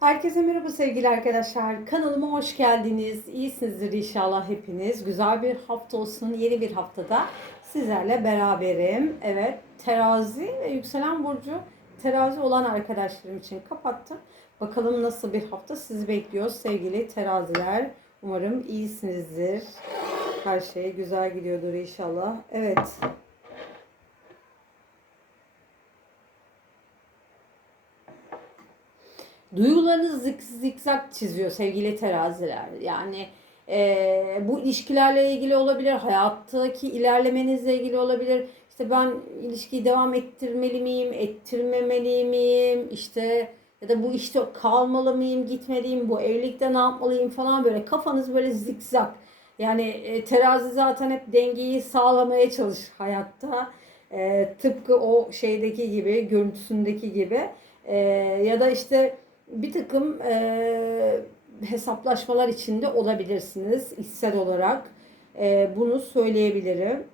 Herkese merhaba sevgili arkadaşlar. Kanalıma hoş geldiniz. İyisinizdir inşallah hepiniz. Güzel bir hafta olsun. Yeni bir haftada sizlerle beraberim. Evet, terazi ve yükselen burcu terazi olan arkadaşlarım için kapattım. Bakalım nasıl bir hafta sizi bekliyor sevgili teraziler. Umarım iyisinizdir. Her şey güzel gidiyordur inşallah. Evet. Duygularınız zik, zikzak çiziyor sevgili teraziler. Yani e, bu ilişkilerle ilgili olabilir, hayattaki ilerlemenizle ilgili olabilir. İşte ben ilişkiyi devam ettirmeli miyim, ettirmemeli miyim? İşte ya da bu işte kalmalı mıyım, gitmeliyim, bu evlilikte ne yapmalıyım falan böyle kafanız böyle zikzak. Yani e, terazi zaten hep dengeyi sağlamaya çalışır hayatta. E, tıpkı o şeydeki gibi, görüntüsündeki gibi. E, ya da işte bir takım e, hesaplaşmalar içinde olabilirsiniz içsel olarak. E, bunu söyleyebilirim.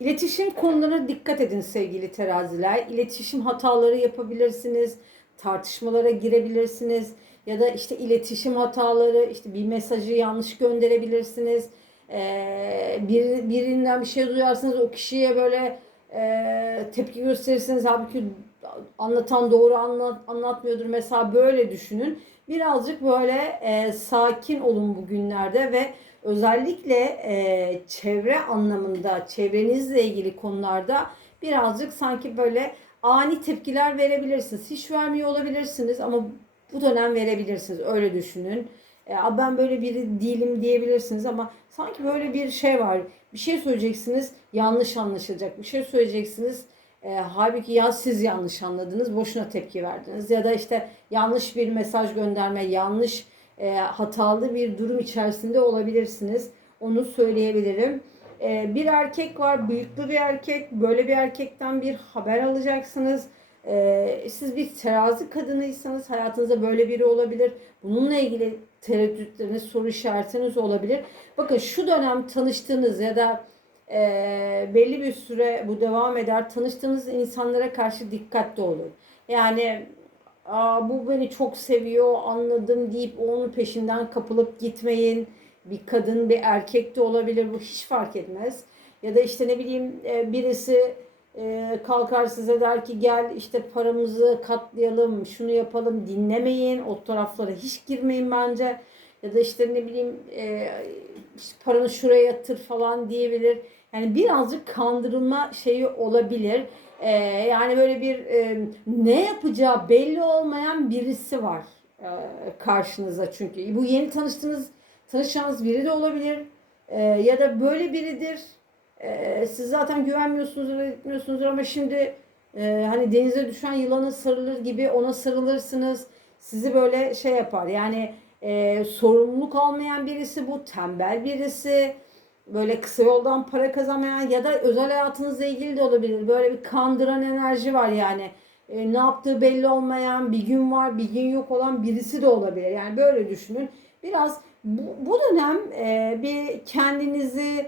İletişim konularına dikkat edin sevgili teraziler. İletişim hataları yapabilirsiniz. Tartışmalara girebilirsiniz. Ya da işte iletişim hataları, işte bir mesajı yanlış gönderebilirsiniz. Ee, bir, birinden bir şey duyarsınız o kişiye böyle e, tepki gösterirsiniz. Halbuki anlatan doğru anlat, anlatmıyordur. Mesela böyle düşünün. Birazcık böyle e, sakin olun bu günlerde ve özellikle e, çevre anlamında, çevrenizle ilgili konularda birazcık sanki böyle ani tepkiler verebilirsiniz. Hiç vermiyor olabilirsiniz ama bu dönem verebilirsiniz. Öyle düşünün. E, ben böyle biri değilim diyebilirsiniz ama sanki böyle bir şey var. Bir şey söyleyeceksiniz yanlış anlaşılacak. Bir şey söyleyeceksiniz e, halbuki ya siz yanlış anladınız, boşuna tepki verdiniz. Ya da işte yanlış bir mesaj gönderme, yanlış e, hatalı bir durum içerisinde olabilirsiniz. Onu söyleyebilirim. E, bir erkek var, bıyıklı bir erkek. Böyle bir erkekten bir haber alacaksınız. E, siz bir terazi kadınıysanız hayatınızda böyle biri olabilir. Bununla ilgili tereddütleriniz, soru işaretiniz olabilir. Bakın şu dönem tanıştığınız ya da e, belli bir süre bu devam eder. Tanıştığınız insanlara karşı dikkatli olun. Yani Aa, bu beni çok seviyor anladım deyip onun peşinden kapılıp gitmeyin. Bir kadın bir erkek de olabilir bu hiç fark etmez. Ya da işte ne bileyim e, birisi e, kalkar size der ki gel işte paramızı katlayalım şunu yapalım dinlemeyin. O taraflara hiç girmeyin bence. Ya da işte ne bileyim e, işte paranı şuraya yatır falan diyebilir. Yani birazcık kandırılma şeyi olabilir. Ee, yani böyle bir e, ne yapacağı belli olmayan birisi var e, karşınıza çünkü. Bu yeni tanıştığınız, tanışacağınız biri de olabilir. E, ya da böyle biridir. E, siz zaten güvenmiyorsunuzdur, etmiyorsunuzdur ama şimdi e, hani denize düşen yılana sarılır gibi ona sarılırsınız. Sizi böyle şey yapar. Yani e, sorumluluk almayan birisi bu, tembel birisi böyle kısa yoldan para kazanmayan ya da özel hayatınızla ilgili de olabilir. Böyle bir kandıran enerji var yani. E, ne yaptığı belli olmayan, bir gün var, bir gün yok olan birisi de olabilir. Yani böyle düşünün. Biraz bu, bu dönem e, bir kendinizi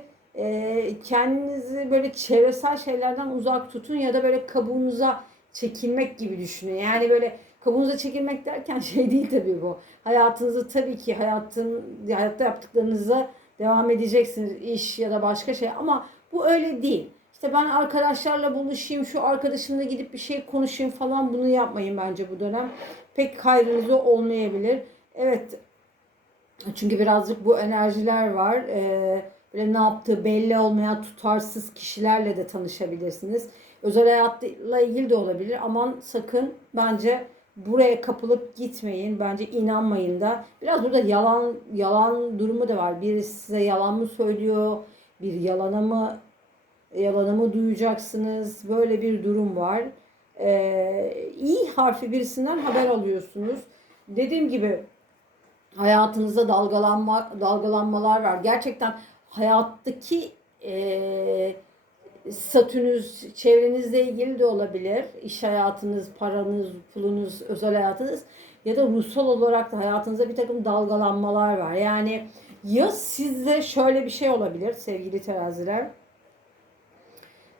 kendinizi böyle çevresel şeylerden uzak tutun ya da böyle kabuğunuza çekilmek gibi düşünün. Yani böyle kabuğunuza çekilmek derken şey değil tabii bu. Hayatınızı tabii ki hayatın hayatta yaptıklarınızı devam edeceksiniz iş ya da başka şey ama bu öyle değil. İşte ben arkadaşlarla buluşayım, şu arkadaşımla gidip bir şey konuşayım falan bunu yapmayın bence bu dönem. Pek hayrınıza olmayabilir. Evet çünkü birazcık bu enerjiler var. Ee, böyle ne yaptığı belli olmayan tutarsız kişilerle de tanışabilirsiniz. Özel hayatla ilgili de olabilir. Aman sakın bence buraya kapılıp gitmeyin. Bence inanmayın da. Biraz burada yalan yalan durumu da var. Biri size yalan mı söylüyor? Bir yalana mı yalanı mı duyacaksınız? Böyle bir durum var. Ee, iyi harfi birisinden haber alıyorsunuz. Dediğim gibi hayatınızda dalgalanma dalgalanmalar var. Gerçekten hayattaki eee statünüz, çevrenizle ilgili de olabilir. İş hayatınız, paranız, pulunuz, özel hayatınız ya da ruhsal olarak da hayatınızda bir takım dalgalanmalar var. Yani ya sizde şöyle bir şey olabilir sevgili teraziler.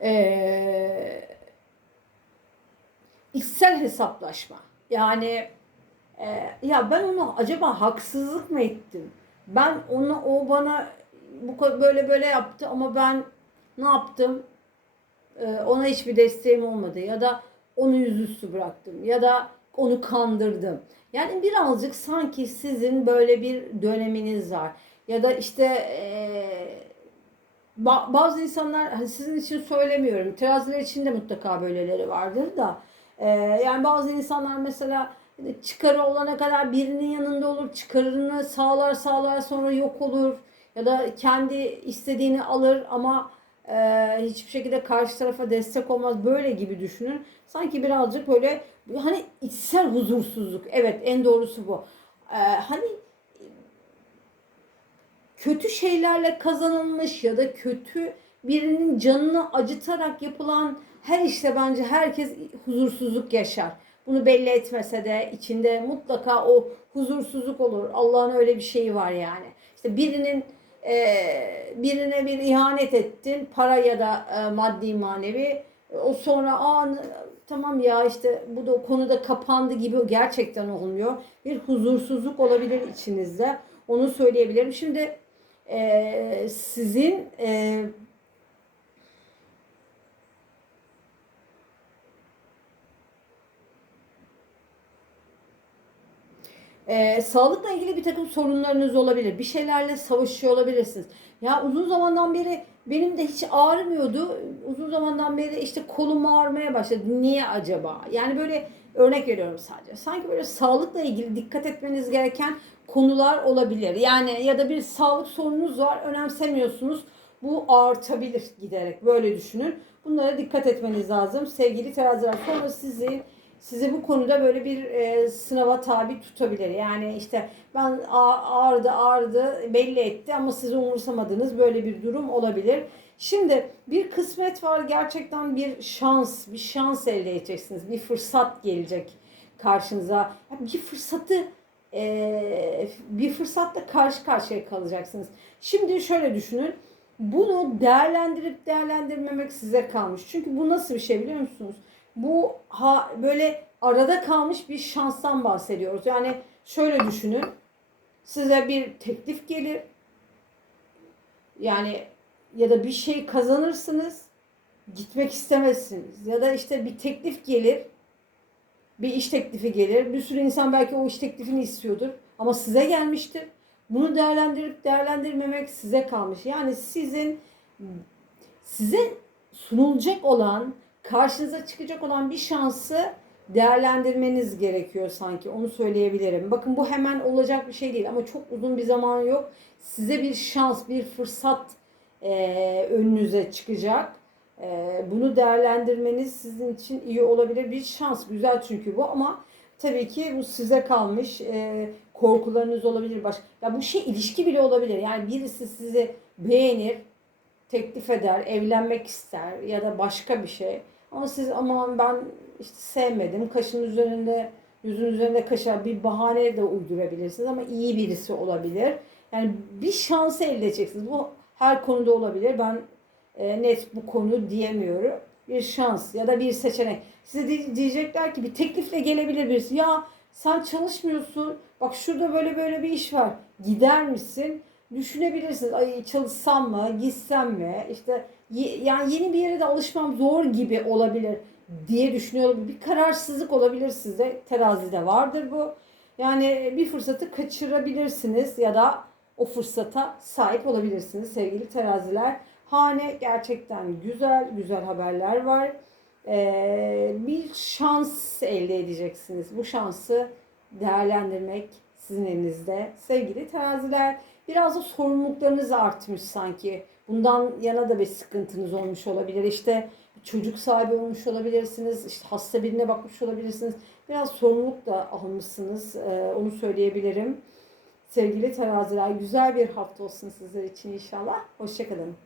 Ee, içsel hesaplaşma. Yani e, ya ben ona acaba haksızlık mı ettim? Ben onu o bana bu böyle böyle yaptı ama ben ne yaptım? E, ona hiçbir desteğim olmadı ya da onu yüzüstü bıraktım ya da onu kandırdım. Yani birazcık sanki sizin böyle bir döneminiz var. Ya da işte e, ba- bazı insanlar hani sizin için söylemiyorum. Teraziler için de mutlaka böyleleri vardır da. e, yani bazı insanlar mesela çıkarı olana kadar birinin yanında olur. Çıkarını sağlar sağlar sonra yok olur. Ya da kendi istediğini alır ama e, hiçbir şekilde karşı tarafa destek olmaz. Böyle gibi düşünün. Sanki birazcık böyle hani içsel huzursuzluk. Evet en doğrusu bu. E, hani kötü şeylerle kazanılmış ya da kötü birinin canını acıtarak yapılan her işte bence herkes huzursuzluk yaşar. Bunu belli etmese de içinde mutlaka o huzursuzluk olur. Allah'ın öyle bir şeyi var yani. İşte birinin birine bir ihanet ettin, para ya da e, maddi manevi. O sonra aa tamam ya işte bu da konuda kapandı gibi gerçekten olmuyor. Bir huzursuzluk olabilir içinizde. Onu söyleyebilirim. Şimdi e, sizin e, e, sağlıkla ilgili bir takım sorunlarınız olabilir. Bir şeylerle savaşıyor olabilirsiniz. Ya uzun zamandan beri benim de hiç ağrımıyordu. Uzun zamandan beri işte kolum ağrımaya başladı. Niye acaba? Yani böyle örnek veriyorum sadece. Sanki böyle sağlıkla ilgili dikkat etmeniz gereken konular olabilir. Yani ya da bir sağlık sorununuz var, önemsemiyorsunuz. Bu artabilir giderek. Böyle düşünün. Bunlara dikkat etmeniz lazım. Sevgili teraziler sonra sizi sizi bu konuda böyle bir e, sınava tabi tutabilir. Yani işte ben a- ağrıdı ağrıdı belli etti ama siz umursamadınız böyle bir durum olabilir. Şimdi bir kısmet var gerçekten bir şans, bir şans elde edeceksiniz. Bir fırsat gelecek karşınıza. Bir fırsatı e, bir fırsatla karşı karşıya kalacaksınız. Şimdi şöyle düşünün. Bunu değerlendirip değerlendirmemek size kalmış. Çünkü bu nasıl bir şey biliyor musunuz? Bu ha, böyle arada kalmış bir şanstan bahsediyoruz. Yani şöyle düşünün. Size bir teklif gelir. Yani ya da bir şey kazanırsınız. Gitmek istemezsiniz. Ya da işte bir teklif gelir. Bir iş teklifi gelir. Bir sürü insan belki o iş teklifini istiyordur. Ama size gelmiştir. Bunu değerlendirip değerlendirmemek size kalmış. Yani sizin size sunulacak olan, karşınıza çıkacak olan bir şansı değerlendirmeniz gerekiyor sanki. Onu söyleyebilirim. Bakın bu hemen olacak bir şey değil ama çok uzun bir zaman yok. Size bir şans, bir fırsat e, önünüze çıkacak. E, bunu değerlendirmeniz sizin için iyi olabilir. Bir şans, güzel çünkü bu ama tabii ki bu size kalmış. E, korkularınız olabilir. Baş... Ya bu şey ilişki bile olabilir. Yani birisi sizi beğenir, teklif eder, evlenmek ister ya da başka bir şey. Ama siz aman ben işte sevmedim. Kaşın üzerinde, yüzün üzerinde kaşar bir bahane de uydurabilirsiniz ama iyi birisi olabilir. Yani bir şansı elde edeceksiniz. Bu her konuda olabilir. Ben e, net bu konu diyemiyorum. Bir şans ya da bir seçenek. Size di- diyecekler ki bir teklifle gelebilir birisi. Ya sen çalışmıyorsun. Bak şurada böyle böyle bir iş var. Gider misin? Düşünebilirsiniz. Ay çalışsam mı? Gitsem mi? İşte yani yeni bir yere de alışmam zor gibi olabilir diye düşünüyorum. Bir kararsızlık olabilir sizde. Terazide vardır bu. Yani bir fırsatı kaçırabilirsiniz ya da o fırsata sahip olabilirsiniz sevgili teraziler. Hane gerçekten güzel, güzel haberler var. Ee, bir şans elde edeceksiniz. Bu şansı değerlendirmek sizin elinizde. Sevgili teraziler, biraz da sorumluluklarınız artmış sanki. Bundan yana da bir sıkıntınız olmuş olabilir. İşte çocuk sahibi olmuş olabilirsiniz. İşte hasta birine bakmış olabilirsiniz. Biraz sorumluluk da almışsınız. Ee, onu söyleyebilirim. Sevgili teraziler, güzel bir hafta olsun sizler için inşallah. Hoşçakalın.